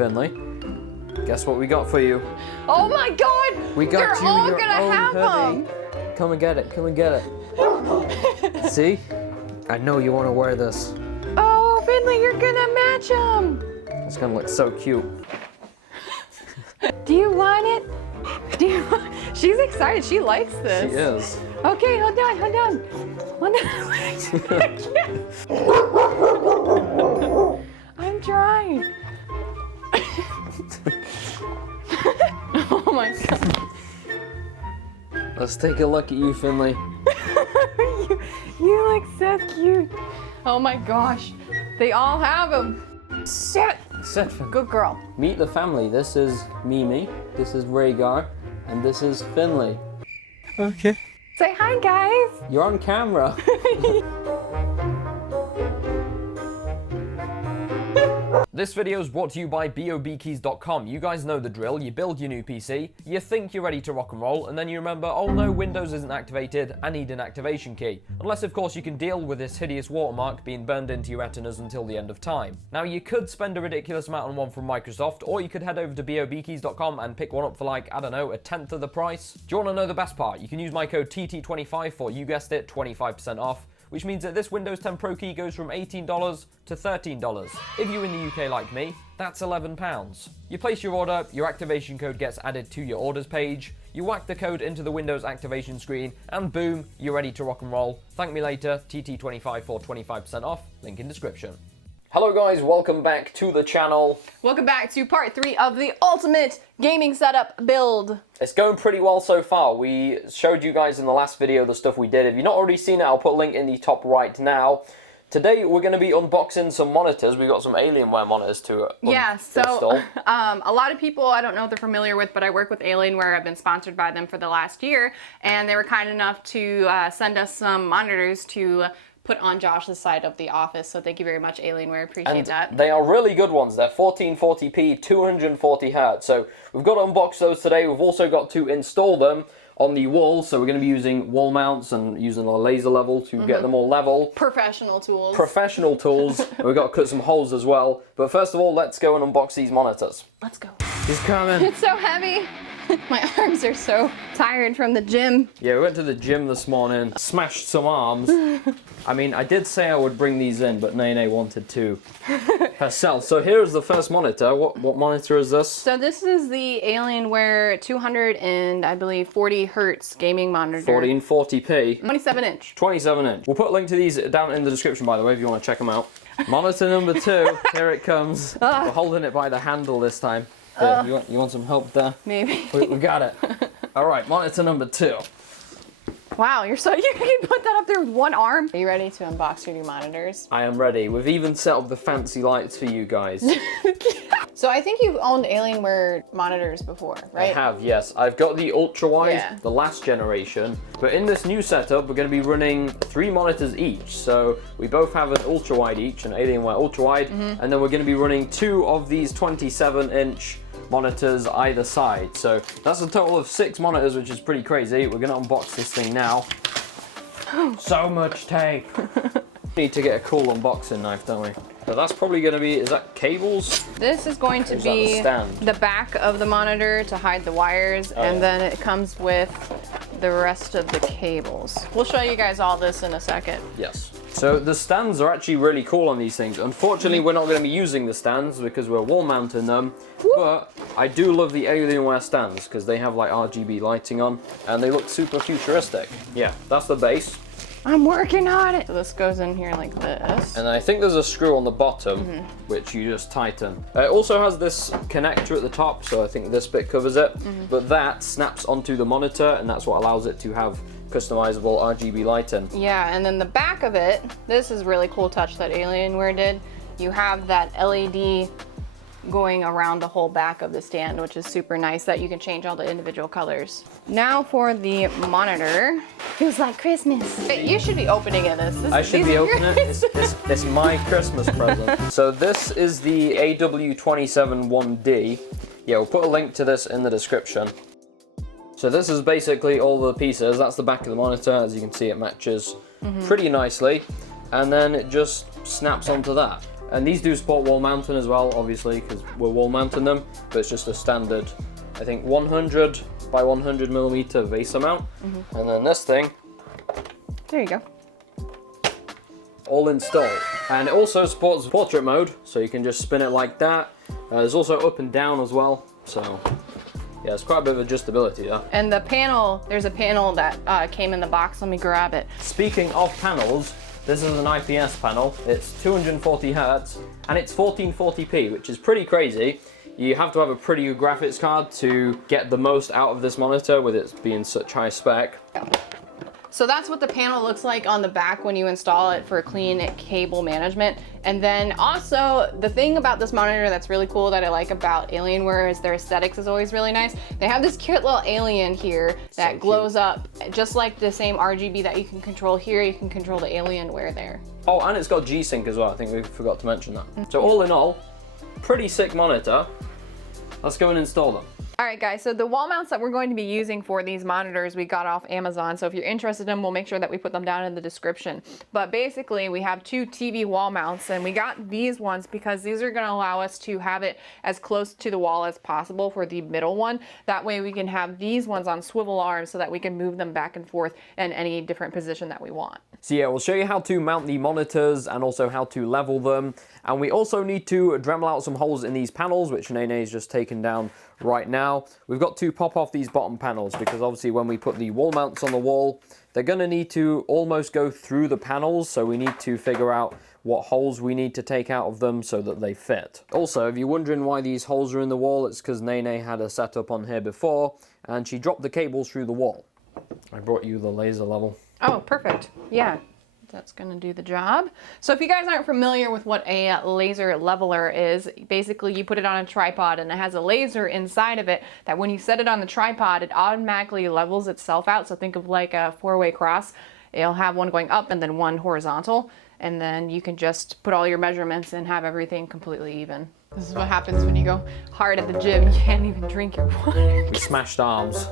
Finley, guess what we got for you? Oh my God! We got They're you all your gonna own have hoodie. them. Come and get it. Come and get it. See? I know you want to wear this. Oh, Finley, you're gonna match them. It's gonna look so cute. Do you want it? Do you want... She's excited. She likes this. She is. Okay, hold on, hold on. Hold on. I'm trying. Oh my God. Let's take a look at you, Finley. you look so cute. Oh my gosh. They all have them. Sit. Sit, Finley. Good girl. Meet the family. This is Mimi, this is Rhaegar, and this is Finley. Okay. Say hi, guys. You're on camera. This video is brought to you by bobkeys.com. You guys know the drill. You build your new PC, you think you're ready to rock and roll, and then you remember, oh no, Windows isn't activated, I need an activation key. Unless, of course, you can deal with this hideous watermark being burned into your retinas until the end of time. Now, you could spend a ridiculous amount on one from Microsoft, or you could head over to bobkeys.com and pick one up for like, I don't know, a tenth of the price. Do you want to know the best part? You can use my code Pt.3 for, you guessed it, 25% off. Which means that this Windows 10 Pro key goes from $18 to $13. If you're in the UK like me, that's £11. You place your order, your activation code gets added to your orders page, you whack the code into the Windows activation screen, and boom, you're ready to rock and roll. Thank me later, TT25 for 25% off, link in description. Hello guys, welcome back to the channel. Welcome back to part 3 of the ultimate gaming setup build. It's going pretty well so far. We showed you guys in the last video the stuff we did. If you've not already seen it, I'll put a link in the top right now. Today we're going to be unboxing some monitors. We've got some Alienware monitors to install. A lot of people, I don't know if they're familiar with, but I work with Alienware. I've been sponsored by them for the last year, and they were kind enough to send us some monitors to put on Josh's side of the office, so thank you very much, Alienware. Appreciate that. They are really good ones. They're 1440p, 240 Hz. So we've got to unbox those today. We've also got to install them on the wall, so we're going to be using wall mounts and using a laser level to get them all level. Professional tools. Professional tools. We've got to cut some holes as well. But first of all, let's go and unbox these monitors. Let's go. He's coming. It's so heavy. My arms are so tired from the gym. Yeah, we went to the gym this morning, smashed some arms. I mean, I did say I would bring these in, but Naynay wanted to herself. So here's the first monitor. What monitor is this? So this is the Alienware 200 and I believe 40 Hertz gaming monitor. 1440p. 27 inch. 27 inch. We'll put a link to these down in the description, by the way, if you want to check them out. Monitor number 2, here it comes. We're holding it by the handle this time. Here, you want some help there? Maybe. We got it. All right, monitor number 2. Wow, you can put that up there with one arm. Are you ready to unbox your new monitors? I am ready. We've even set up the fancy lights for you guys. So I think you've owned Alienware monitors before, right? I have, yes. I've got the ultra-wide, the last generation, but in this new setup, we're going to be running 3 monitors each. So we both have an ultra-wide each, an Alienware ultra-wide, and then we're going to be running 2 of these 27-inch monitors either side. So that's a total of 6 monitors, which is pretty crazy. We're going to unbox this thing now. So much tape. Need to get a cool unboxing knife, don't we? So that's probably going to be, is that cables? This is going to be the back of the monitor to hide the wires, and then it comes with the rest of the cables. We'll show you guys all this in a second. Yes. So the stands are actually really cool on these things. Unfortunately, we're not going to be using the stands because we're wall mounting them, but I do love the Alienware stands because they have like RGB lighting on and they look super futuristic. Yeah, that's the base. I'm working on it. So this goes in here like this. And I think there's a screw on the bottom, which you just tighten. It also has this connector at the top, so I think this bit covers it. But that snaps onto the monitor, and that's what allows it to have customizable RGB lighting. Yeah, and then the back of it, this is really cool touch that Alienware did. You have that LED going around the whole back of the stand, which is super nice that you can change all the individual colors. Now for the monitor. Feels like Christmas. You should be opening it. I should be opening it. It's my Christmas present. So this is the AW271D. Yeah, we'll put a link to this in the description. So this is basically all the pieces. That's the back of the monitor. As you can see, it matches pretty nicely. And then it just snaps onto that. And these do support wall mounting as well, obviously, because we're wall mounting them, but it's just a standard, I think, 100 by 100 millimeter vase mount. And then this thing. There you go. All installed. And it also supports portrait mode, so you can just spin it like that. There's also up and down as well, so yeah, it's quite a bit of adjustability there. And the panel, there's a panel that came in the box. Let me grab it. Speaking of panels, this is an IPS panel. It's 240 Hertz and it's 1440p, which is pretty crazy. You have to have a pretty good graphics card to get the most out of this monitor with it being such high spec. So that's what the panel looks like on the back when you install it for clean cable management. And then also the thing about this monitor that's really cool that I like about Alienware is their aesthetics is always really nice. They have this cute little alien here that glows up, just like the same RGB that you can control here, you can control the Alienware there. Oh, and it's got G-Sync as well. I think we forgot to mention that. So all in all, pretty sick monitor. Let's go and install them. All right, guys, so the wall mounts that we're going to be using for these monitors we got off Amazon. So if you're interested in them, we'll make sure that we put them down in the description. But basically, we have two TV wall mounts, and we got these ones because these are going to allow us to have it as close to the wall as possible for the middle one. That way we can have these ones on swivel arms so that we can move them back and forth in any different position that we want. So yeah, we'll show you how to mount the monitors and also how to level them. And we also need to Dremel out some holes in these panels, which Nay's just taken down right now. We've got to pop off these bottom panels because obviously when we put the wall mounts on the wall, they're going to need to almost go through the panels. So we need to figure out what holes we need to take out of them so that they fit. Also, if you're wondering why these holes are in the wall, it's because Nay had a setup on here before and she dropped the cables through the wall. I brought you the laser level. Oh, perfect. Yeah, that's gonna do the job. So if you guys aren't familiar with what a laser leveler is, basically you put it on a tripod and it has a laser inside of it that when you set it on the tripod, it automatically levels itself out. So think of like a four-way cross. It'll have one going up and then one horizontal. And then you can just put all your measurements and have everything completely even. This is what happens when you go hard at the gym. You can't even drink your water. We smashed arms.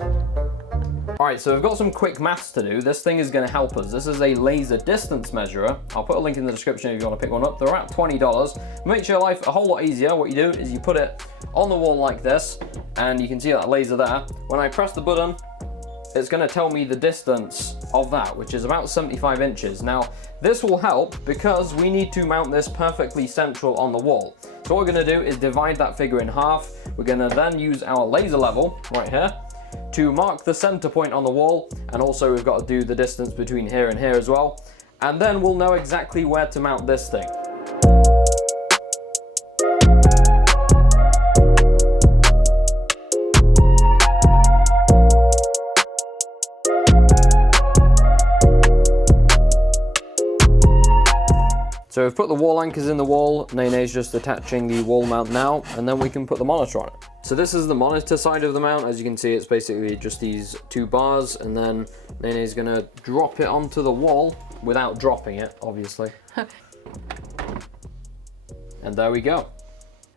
All right, so we've got some quick maths to do. This thing is going to help us. This is a laser distance measurer. I'll put a link in the description if you want to pick one up. They're at $20. Makes your life a whole lot easier. What you do is you put it on the wall like this, and you can see that laser there. When I press the button, it's going to tell me the distance of that, which is about 75 inches. Now, this will help because we need to mount this perfectly central on the wall. So what we're going to do is divide that figure in half. We're going to then use our laser level right here to mark the center point on the wall, and also we've got to do the distance between here and here as well, and then we'll know exactly where to mount this thing. So we've put the wall anchors in the wall. Nay's just attaching the wall mount now, and then we can put the monitor on it. So this is the monitor side of the mount. As you can see, it's basically just these two bars, and then Nay's gonna drop it onto the wall without dropping it, obviously. And there we go.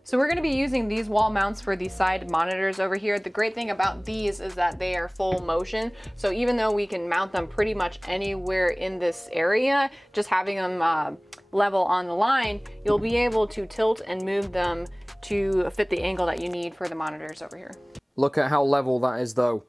So we're going to be using these wall mounts for the side monitors over here. The great thing about these is that they are full motion. So even though we can mount them pretty much anywhere in this area, just having them level on the line, you'll be able to tilt and move them to fit the angle that you need for the monitors over here. Look at how level that is though.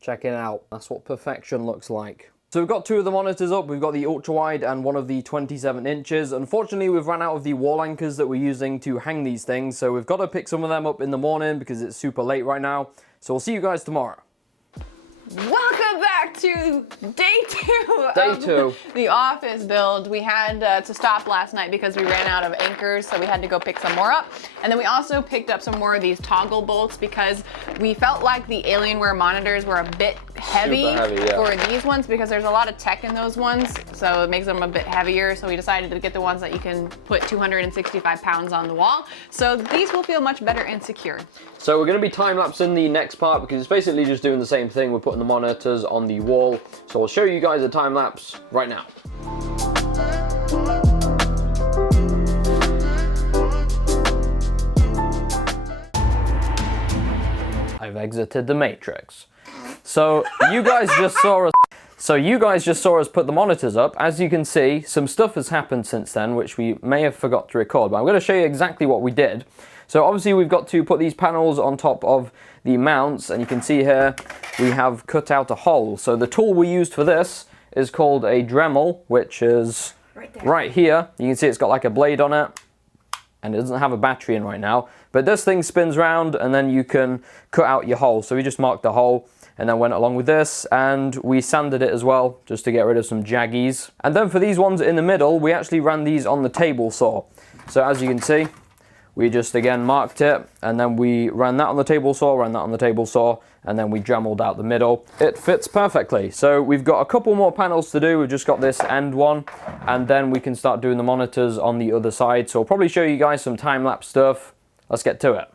Check it out. That's what perfection looks like. So we've got two of the monitors up. We've got the ultra wide and one of the 27 inches. Unfortunately, we've run out of the wall anchors that we're using to hang these things. So we've got to pick some of them up in the morning because it's super late right now. So we'll see you guys tomorrow. Welcome back to day two of the office build. We had to stop last night because we ran out of anchors, so we had to go pick some more up. And then we also picked up some more of these toggle bolts because we felt like the Alienware monitors were a bit heavy, for these ones because there's a lot of tech in those ones, so it makes them a bit heavier. So we decided to get the ones that you can put 265 pounds on the wall. So these will feel much better and secure. So we're going to be time-lapsing the next part because it's basically just doing the same thing. We're putting the monitors on the wall. So I'll show you guys a time-lapse right now. I've exited the Matrix. So you guys just saw us. So you guys just saw us put the monitors up. As you can see, some stuff has happened since then, which we may have forgot to record, but I'm going to show you exactly what we did. So obviously we've got to put these panels on top of the mounts, and you can see here we have cut out a hole. So the tool we used for this is called a Dremel, which is right here. You can see it's got like a blade on it, and it doesn't have a battery in right now. But this thing spins round, and then you can cut out your hole. So we just marked the hole, and then went along with this, and we sanded it as well, just to get rid of some jaggies. And then for these ones in the middle, we actually ran these on the table saw. So as you can see, we just again marked it, and then we ran that on the table saw, and then we dremeled out the middle. It fits perfectly. So we've got a couple more panels to do. We've just got this end one, and then we can start doing the monitors on the other side. So I'll probably show you guys some time-lapse stuff. Let's get to it.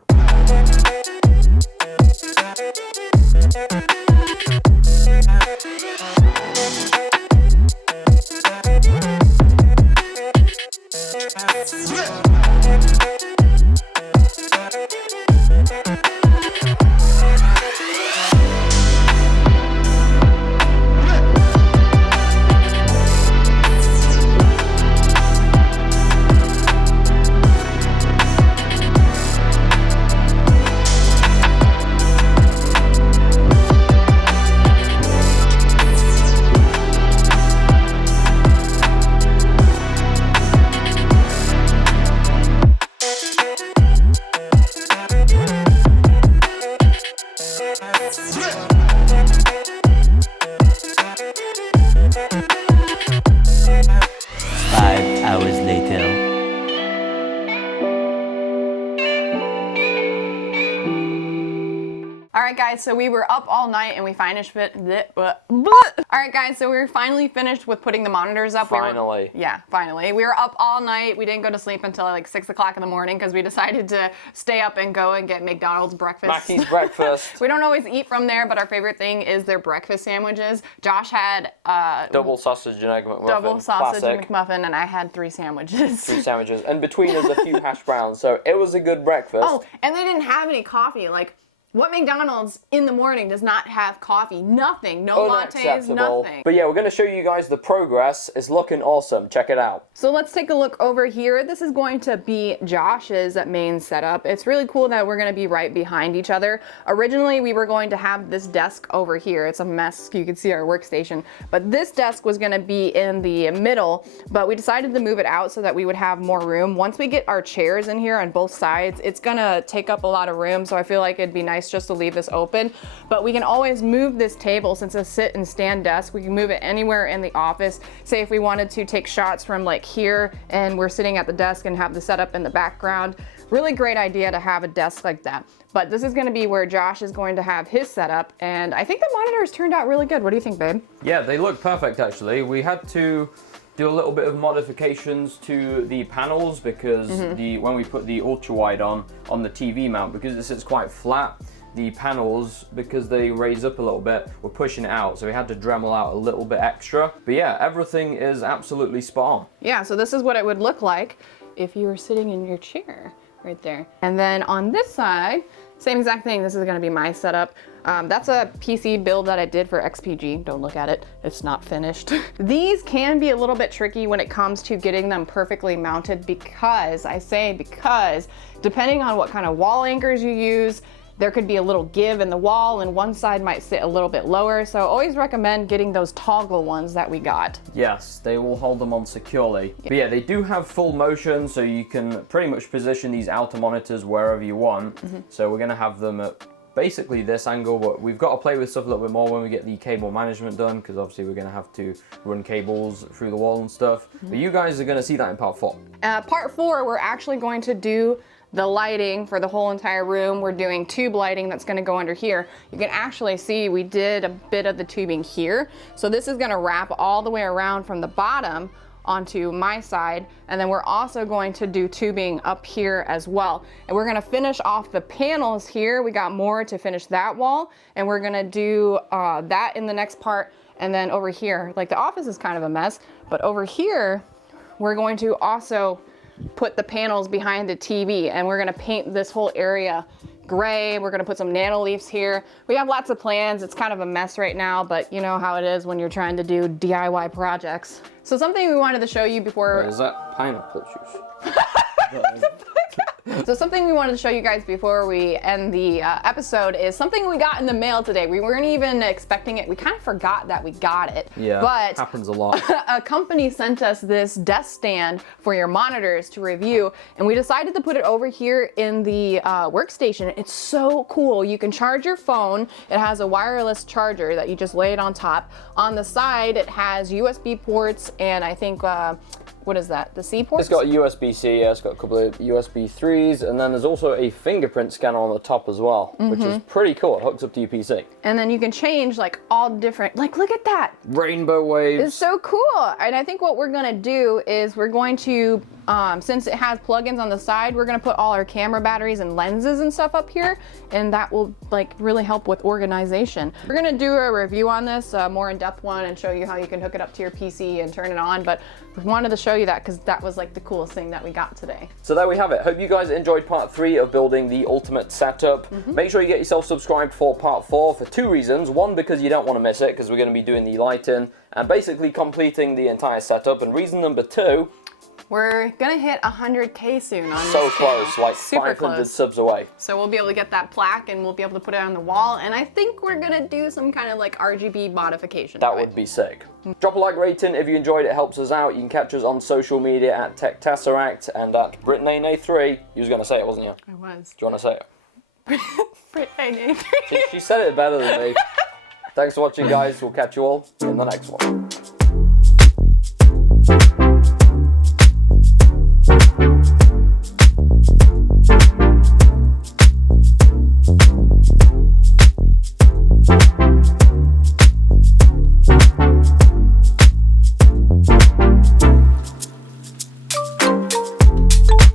5 hours later. Alright guys, so we were up all night and we finished it. Alright guys, so we were finally finished with putting the monitors up. Finally. Finally. We were up all night. We didn't go to sleep until like 6 o'clock in the morning because we decided to stay up and go and get McDonald's breakfast. Mackey's breakfast. We don't always eat from there, but our favorite thing is their breakfast sandwiches. Josh had double sausage and egg McMuffin. double sausage Classic. McMuffin, and I had 3 sandwiches. 3 sandwiches. And between us a few hash browns, so it was a good breakfast. Oh, and they didn't have any coffee. Like, what McDonald's in the morning does not have coffee? Nothing. No lattes, Unacceptable. nothing. But yeah, we're going to show you guys the progress. It's looking awesome. Check it out. So let's take a look over here. This is going to be Josh's main setup. It's really cool that we're going to be right behind each other. Originally, we were going to have this desk over here. It's a mess. You can see our workstation. But this desk was going to be in the middle, but we decided to move it out so that we would have more room. Once we get our chairs in here on both sides, it's going to take up a lot of room, so I feel like it'd be nice just to leave this open. But we can always move this table, since it's a sit and stand desk. We can move it anywhere in the office. Say if we wanted to take shots from like here and we're sitting at the desk and have the setup in the background. Really great idea to have a desk like that. But this is going to be where Josh is going to have his setup, and I think the monitors turned out really good. What do you think, babe? Yeah, they look perfect actually. We had to do a little bit of modifications to the panels because when we put the ultra wide on the TV mount, because it sits quite flat, the panels, because they raise up a little bit, we're pushing it out, so we had to Dremel out a little bit extra. But yeah, everything is absolutely spot on. Yeah, so this is what it would look like if you were sitting in your chair right there. And then on this side, same exact thing. This is going to be my setup. That's a PC build that I did for XPG. Don't look at it. It's not finished. These can be a little bit tricky when it comes to getting them perfectly mounted because, depending on what kind of wall anchors you use, there could be a little give in the wall and one side might sit a little bit lower. So I always recommend getting those toggle ones that we got. Yes, they will hold them on securely. But yeah, they do have full motion, so you can pretty much position these outer monitors wherever you want. So we're gonna have them at basically this angle, but we've got to play with stuff a little bit more when we get the cable management done, because obviously we're gonna have to run cables through the wall and stuff. But you guys are gonna see that in part 4. Part 4, we're actually going to do the lighting for the whole entire room. We're doing tube lighting that's going to go under here. You can actually see we did a bit of the tubing here. So this is going to wrap all the way around from the bottom onto my side, and then we're also going to do tubing up here as well. And we're going to finish off the panels here. We got more to finish that wall, and we're going to do that in the next part. And then over here, like the office is kind of a mess, but over here we're going to also put the panels behind the TV, and we're gonna paint this whole area gray. We're gonna put some nano leaves here. We have lots of plans. It's kind of a mess right now, but you know how it is when you're trying to do DIY projects. So something we wanted to show you before. Is that pineapple juice? So something we wanted to show you guys before we end the episode is something we got in the mail today. We weren't even expecting it. We kind of forgot that we got it. Yeah, but happens a lot. A company sent us this desk stand for your monitors to review, and we decided to put it over here in the workstation. It's so cool. You can charge your phone. It has a wireless charger that you just lay it on top. On the side, it has USB ports and I think what is that? The C ports? It's got USB-C, yeah, it's got a couple of USB-3s, and then there's also a fingerprint scanner on the top as well, which is pretty cool. It hooks up to your PC. And then you can change like all different, like look at that. Rainbow waves. It's so cool. And I think what we're gonna do is we're going to, since it has plugins on the side, we're gonna put all our camera batteries and lenses and stuff up here, and that will like really help with organization. We're gonna do a review on this, more in-depth one, and show you how you can hook it up to your PC and turn it on, but we wanted to show you that because that was like the coolest thing that we got today. So there we have it. Hope you guys enjoyed part 3 of building the ultimate setup. Make sure you get yourself subscribed for part 4 for 2 reasons. One, because you don't want to miss it, because we're going to be doing the lighting and basically completing the entire setup. And reason number 2, we're gonna hit 100K soon on so this close, channel. like Super 500 close. subs away. So we'll be able to get that plaque and we'll be able to put it on the wall, and I think we're gonna do some kind of like RGB modification. That would be sick. Drop a like rating if you enjoyed it, helps us out. You can catch us on social media at Tesseract and at Brittnaynay3. You was going to say it, wasn't you? I was. Do you want to say it? Brittnaynay3. She said it better than me. Thanks for watching, guys. We'll catch you all in the next one.